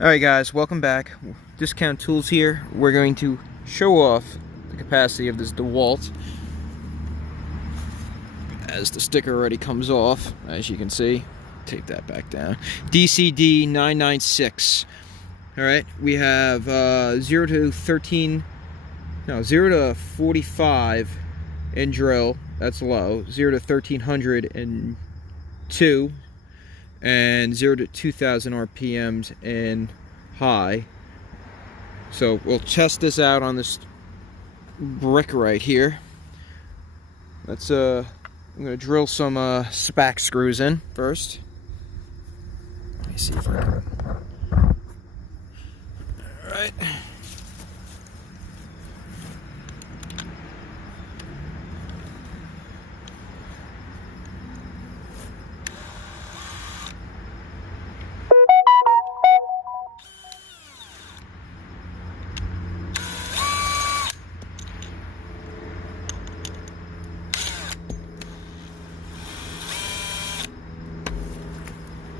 Alright guys, welcome back. Discount Tools here. We're going to show off the capacity of this Dewalt as the sticker already comes off, as you can see. Tape that back down. dcd996. Alright, we have 0 to 45 in drill, that's low. 0 to 1302 and 0 to 2000 RPMs in high. So we'll test this out on this brick right here. Let's I'm gonna drill some spack screws in first. Let me see if I can. All right.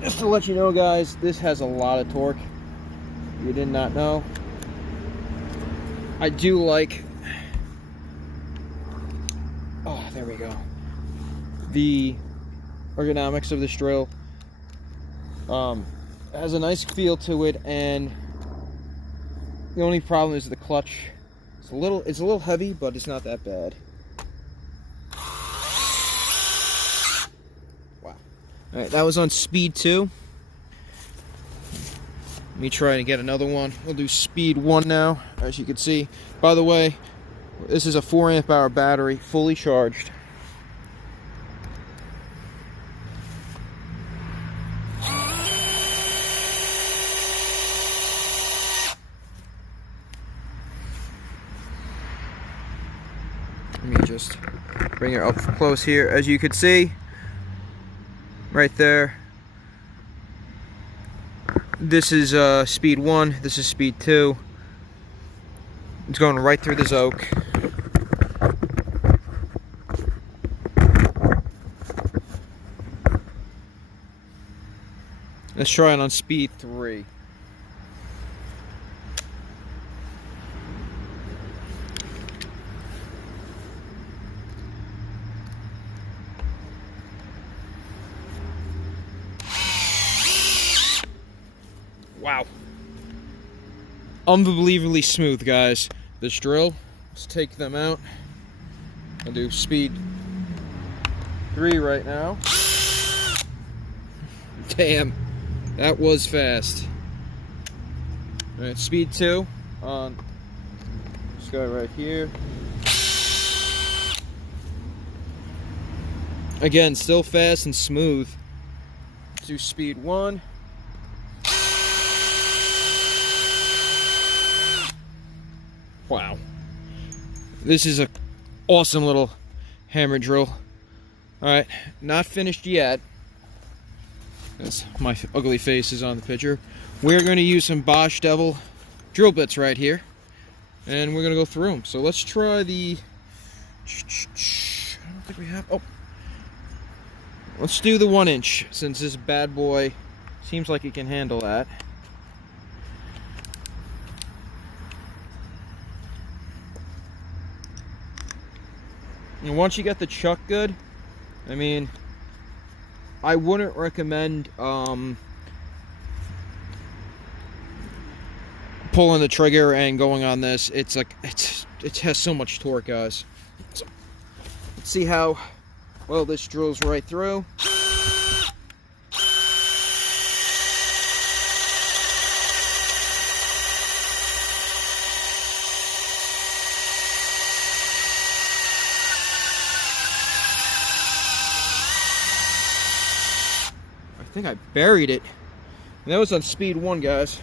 Just to let you know, guys, this has a lot of torque. You did not know. I do like, oh, there we go, the ergonomics of this drill. It has a nice feel to it, and the only problem is the clutch. It's a little heavy, but it's not that bad. Alright, that was on speed 2. Let me try and get another one. We'll do speed 1 now, as you can see. By the way, this is a 4 amp hour battery, fully charged. Let me just bring it up close here. As you can see, right there, this is speed 1, this is speed 2. It's going right through this oak. Let's try it on speed 3. Wow. Unbelievably smooth, guys. This drill. Let's take them out. I'll do speed 3 right now. Damn. That was fast. Alright, speed 2 on this guy right here. Again, still fast and smooth. Let's do speed 1. Wow. This is a awesome little hammer drill. Alright, not finished yet. That's my ugly face is on the picture. We're going to use some Bosch Devil drill bits right here, and we're going to go through them. So let's try the, I don't think we have, oh. Let's do the 1 inch, since this bad boy seems like it can handle that. And once you get the chuck good, I mean, I wouldn't recommend pulling the trigger and going on this. It's like it has so much torque, guys. So, let's see how well this drills right through. I think I buried it. And that was on speed 1, guys.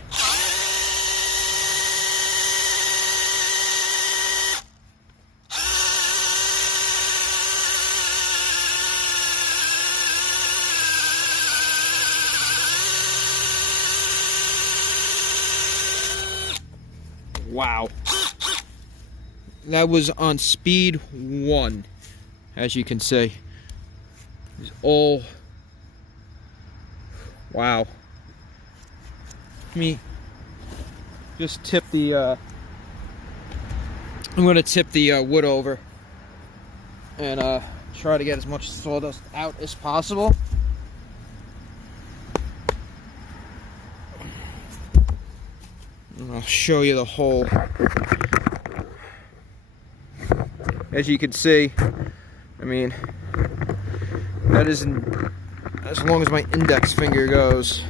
Wow. That was on speed 1, as you can see. It's all, wow. just tip the I'm gonna tip the wood over and try to get as much sawdust out as possible. And I'll show you the hole. As you can see, I mean, that isn't as long as my index finger goes.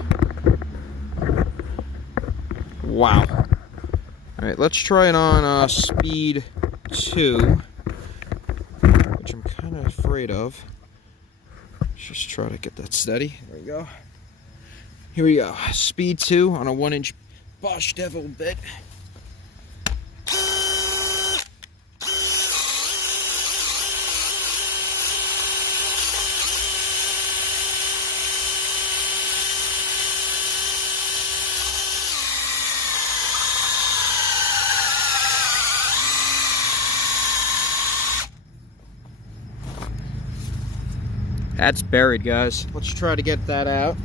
Wow. Alright, let's try it on speed 2, which I'm kind of afraid of. Let's just try to get that steady. There we go. Here we go. Speed 2 on a 1-inch Bosch Devil bit. That's buried, guys. Let's try to get that out.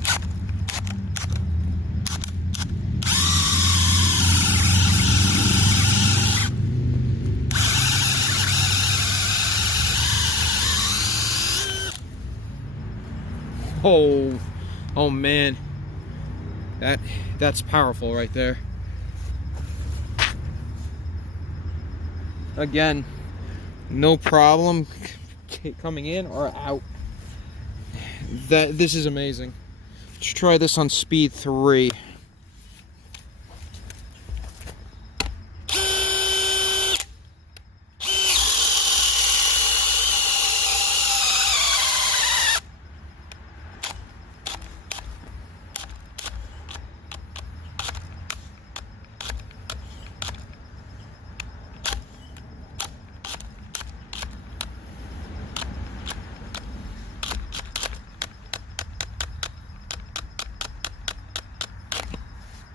Oh man. That's powerful right there. Again, no problem coming in or out. This is amazing. Let's try this on speed 3.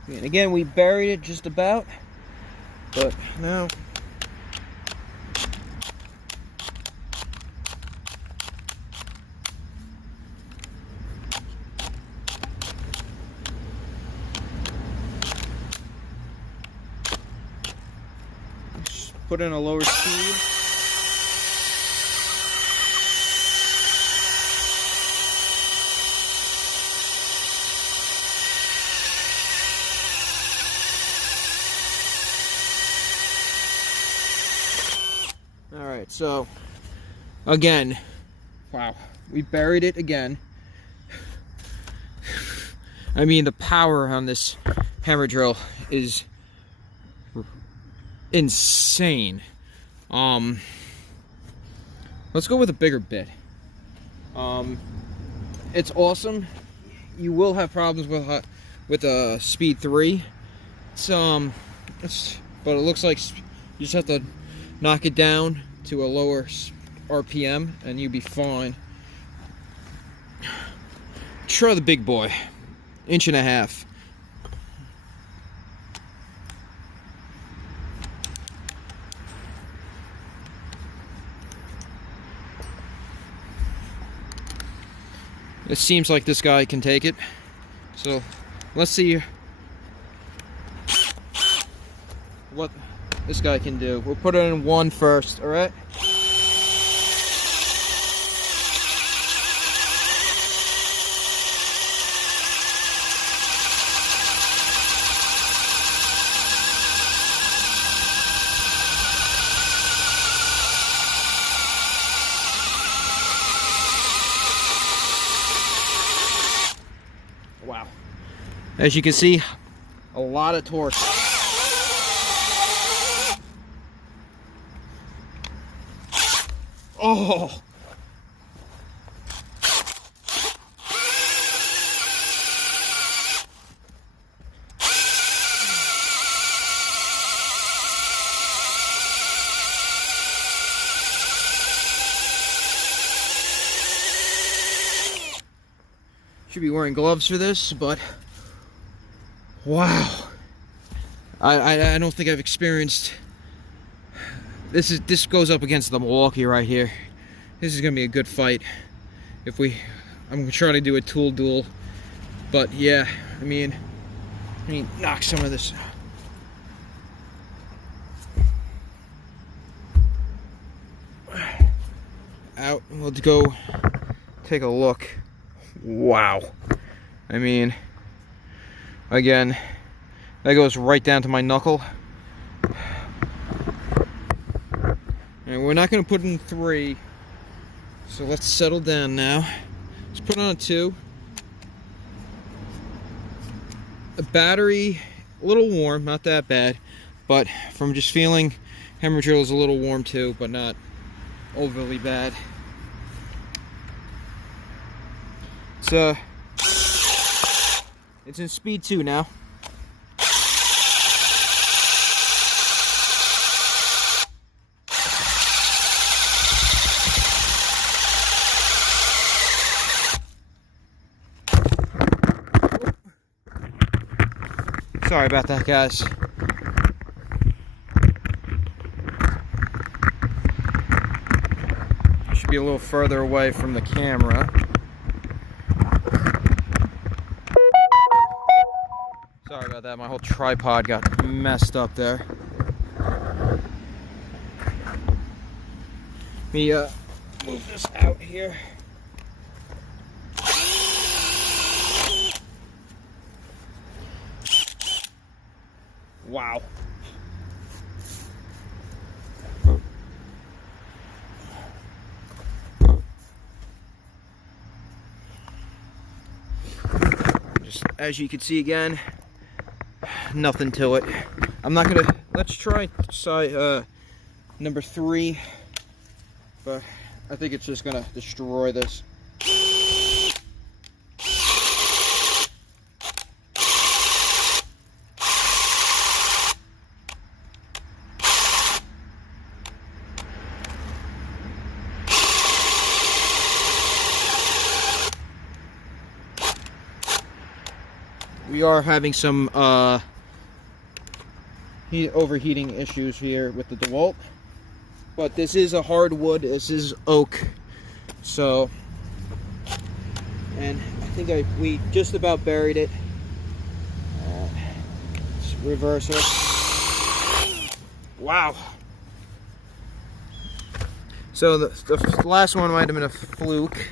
And again, we buried it just about, but now just put in a lower speed. Alright, so again, wow, we buried it again. I mean, the power on this hammer drill is insane. Let's go with a bigger bit. It's awesome. You will have problems with speed 3. But it looks like you just have to knock it down to a lower RPM and you'll be fine. Try the big boy, 1.5 inches. It seems like this guy can take it. So let's see what this guy can do. We'll put it in 1 first, all right? Wow. As you can see, a lot of torque. Oh! Should be wearing gloves for this, but wow. I don't think I've experienced this goes up against the Milwaukee right here. This is gonna be a good fight. I'm gonna try to do a tool duel, but yeah, I mean knock some of this out. Let's go take a look. Wow. I mean, again, that goes right down to my knuckle. And we're not going to put in 3. So let's settle down now. Let's put on a 2. The battery, a little warm, not that bad. But from just feeling, hammer drill is a little warm too, but not overly bad. It's in speed 2 now. Sorry about that, guys. I should be a little further away from the camera. Sorry about that, my whole tripod got messed up there. Let me move this out here. Wow. Just as you can see again, nothing to it. I'm not gonna, let's try side number 3, but I think it's just gonna destroy this. We are having some overheating issues here with the Dewalt, but this is a hardwood, this is oak, so, and I think we just about buried it. Let's reverse it. Wow. So the last one might have been a fluke,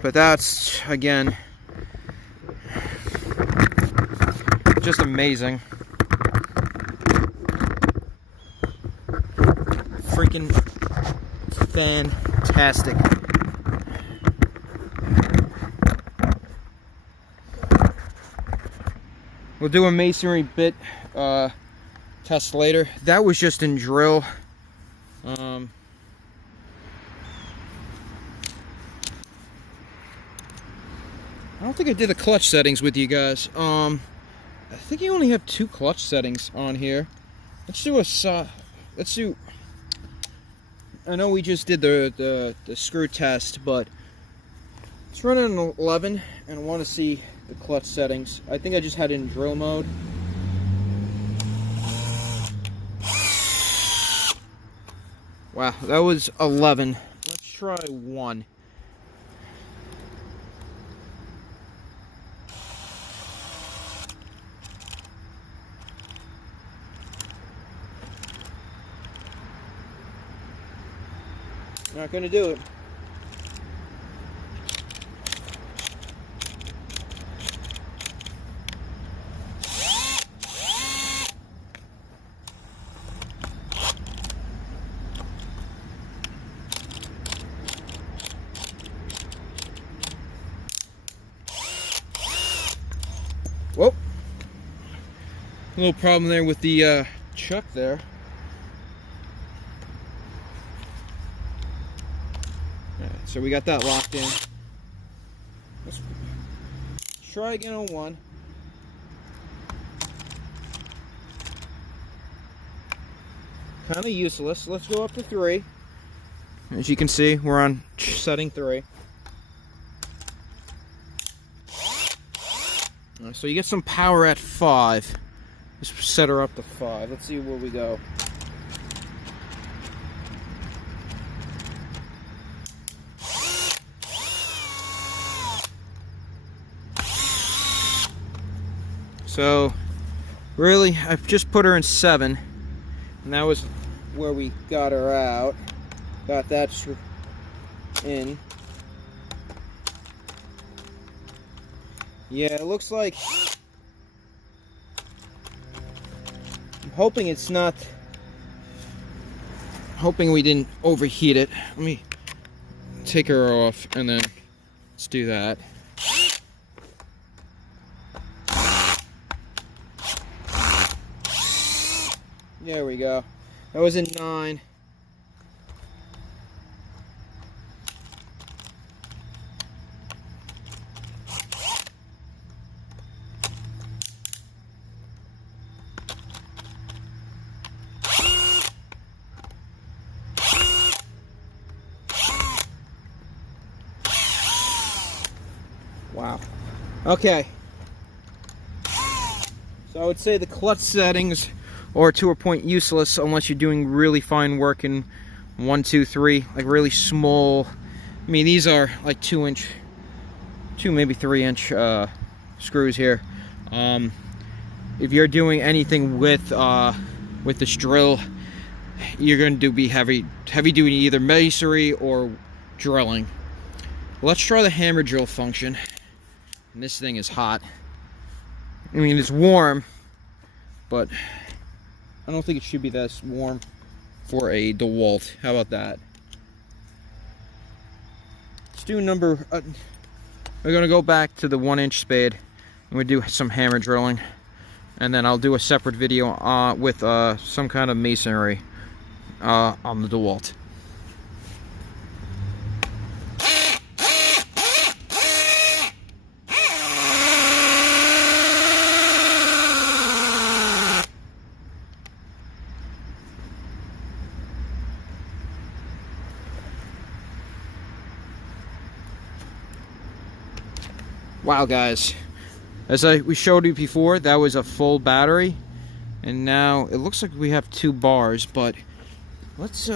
but that's, again, just amazing. Freaking fantastic. We'll do a masonry bit test later. That was just in drill. I don't think I did the clutch settings with you guys. I think you only have 2 clutch settings on here. Let's do let's do, I know we just did the screw test, but let's run it in 11 and I want to see the clutch settings. I think I just had it in drill mode. Wow, that was 11. Let's try 1. Not going to do it. Whoa. A little problem there with the chuck there. So we got that locked in. Let's try again on 1. Kind of useless. Let's go up to 3. As you can see, we're on setting 3. So you get some power at 5. Just set her up to 5. Let's see where we go. So, really, I've just put her in 7, and that was where we got her out. Got that in. Yeah, it looks like... I'm hoping it's not... hoping we didn't overheat it. Let me take her off and then let's do that. There we go. That was a 9. Wow. Okay. So I would say the clutch settings are to a point useless unless you're doing really fine work in 1, 2, 3, like really small. I mean, these are like 2-inch, 2 maybe 3-inch screws here. If you're doing anything with this drill, you're going to be heavy duty, either masonry or drilling. Let's try the hammer drill function. And this thing is hot. I mean, it's warm, but I don't think it should be that warm for a Dewalt. How about that? Let's do number... we're going to go back to the 1-inch spade, and we'll do some hammer drilling. And then I'll do a separate video with some kind of masonry on the Dewalt. Wow, guys, as we showed you before, that was a full battery, and now it looks like we have 2 bars, but let's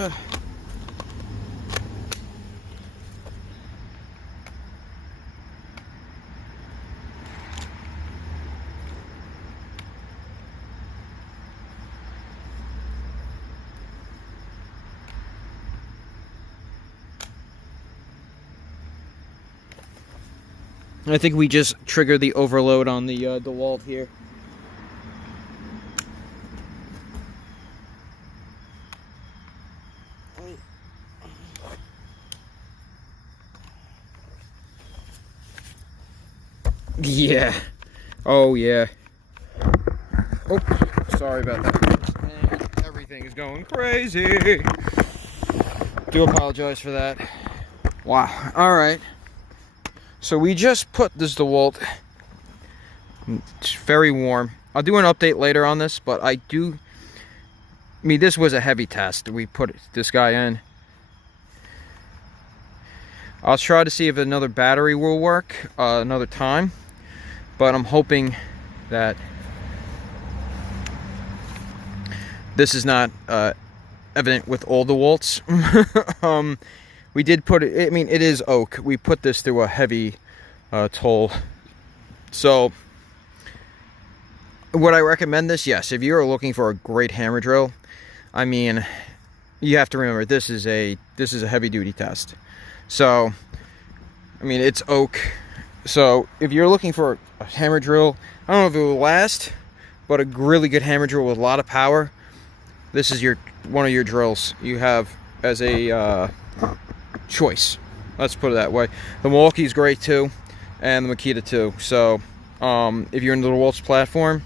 I think we just triggered the overload on the Dewalt here. Yeah. Oh, yeah. Oh, sorry about that. Man, everything is going crazy. Do apologize for that. Wow. All right. So we just put this Dewalt. It's very warm. I'll do an update later on this, but I mean, this was a heavy test. We put this guy in. I'll try to see if another battery will work another time, but I'm hoping that this is not evident with all Dewalts. We did put it, I mean, it is oak. We put this through a heavy toll. So, would I recommend this? Yes. If you're looking for a great hammer drill, I mean, you have to remember this is a heavy duty test. So, I mean, it's oak. So, if you're looking for a hammer drill, I don't know if it will last, but a really good hammer drill with a lot of power, this is one of your drills you have as a choice. Let's put it that way. The Milwaukee's great too, and the Makita too. So if you're in the Dewalt's platform,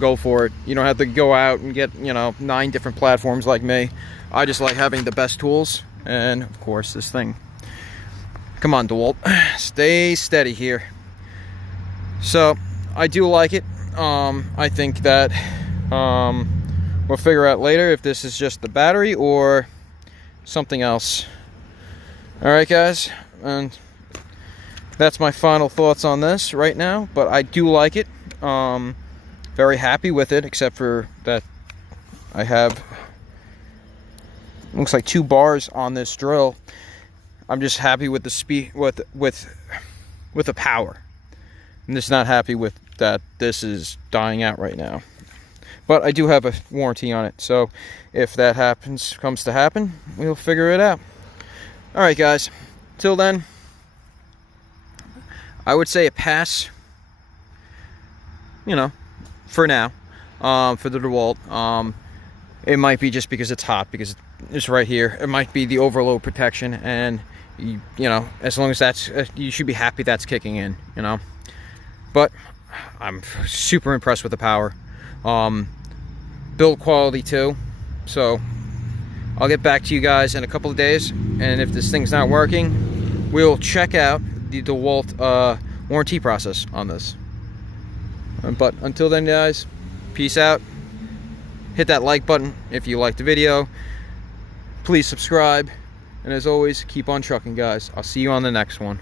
go for it. You don't have to go out and get 9 different platforms like me. I just like having the best tools, and of course this thing. Come on, Dewalt, stay steady here. So I do like it. I think that we'll figure out later if this is just the battery or something else. Alright, guys, and that's my final thoughts on this right now, but I do like it. Very happy with it, except for that I have, looks like 2 bars on this drill. I'm just happy with the speed, with the power. I'm just not happy with that this is dying out right now. But I do have a warranty on it, so if that comes to happen, we'll figure it out. Alright, guys, till then, I would say a pass, you know, for now, for the DeWalt. It might be just because it's hot, because it's right here. It might be the overload protection, and you know, as long as that's, you should be happy that's kicking in, you know. But I'm super impressed with the power, build quality too. So I'll get back to you guys in a couple of days, and if this thing's not working, we'll check out the DeWalt warranty process on this. But until then, guys, peace out. Hit that like button if you liked the video. Please subscribe, and as always, keep on trucking, guys. I'll see you on the next one.